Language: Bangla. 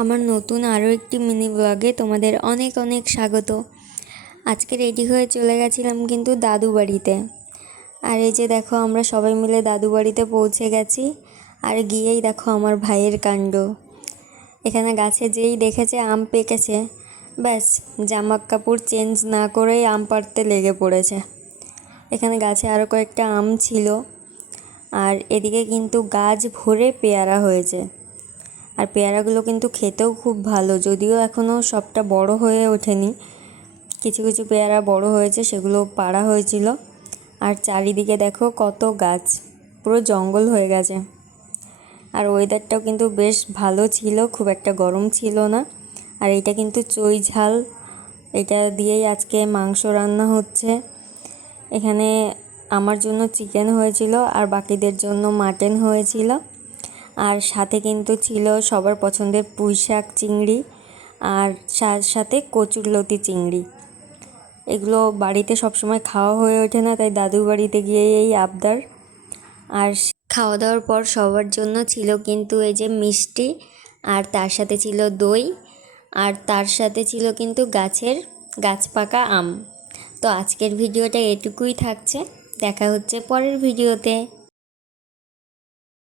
আমার নতুন আরও একটি মিনি ব্লগে তোমাদের অনেক অনেক স্বাগত। আজকে রেডি হয়ে চলে গেছিলাম কিন্তু দাদু বাড়িতে। আর এই যে দেখো আমরা সবাই মিলে দাদু বাড়িতে পৌঁছে গেছি। আর গিয়েই দেখো আমার ভাইয়ের কাণ্ড। এখানে গাছে যেই দেখেছে আম পেকেছে, ব্যাস জামা কাপড় চেঞ্জ না করেই আম পাড়তে লেগে পড়েছে। এখানে গাছে আরও কয়েকটা আম ছিল, আর এদিকে কিন্তু গাছ ভরে পেয়ারা হয়েছে। আর পেয়ারাগুলো কিন্তু খেতেও খুব ভালো, যদিও এখনও সবটা বড় হয়ে ওঠেনি। কিছু কিছু পেয়ারা বড় হয়েছে, সেগুলো পাড়া হয়েছিল। আর চারিদিকে দেখো কত গাছ, পুরো জঙ্গল হয়ে গেছে। আর ওয়েদারটাও কিন্তু বেশ ভালো ছিল, খুব একটা গরম ছিল না। আর এটা কিন্তু চই ঝাল, এটা দিয়েই আজকে মাংস রান্না হচ্ছে। এখানে আমার জন্য চিকেন হয়েছিল আর বাকিদের জন্য মাটন হয়েছিল। আর সাথে কিন্তু ছিল সবার পছন্দের পুঁইশাক চিংড়ি, আর সাথে কচুরলতি চিংড়ি। এগুলো বাড়িতে সবসময় খাওয়া হয়ে ওঠে না, তাই দাদুর বাড়িতে গিয়ে এই আবদার। আর খাওয়া দাওয়ার পর সবার জন্য ছিল কিন্তু এই যে মিষ্টি, আর তার সাথে ছিল দই, আর তার সাথে ছিল কিন্তু গাছ পাকা আম। তো আজকের ভিডিওটা এটুকুই থাকছে, দেখা হচ্ছে পরের ভিডিওতে।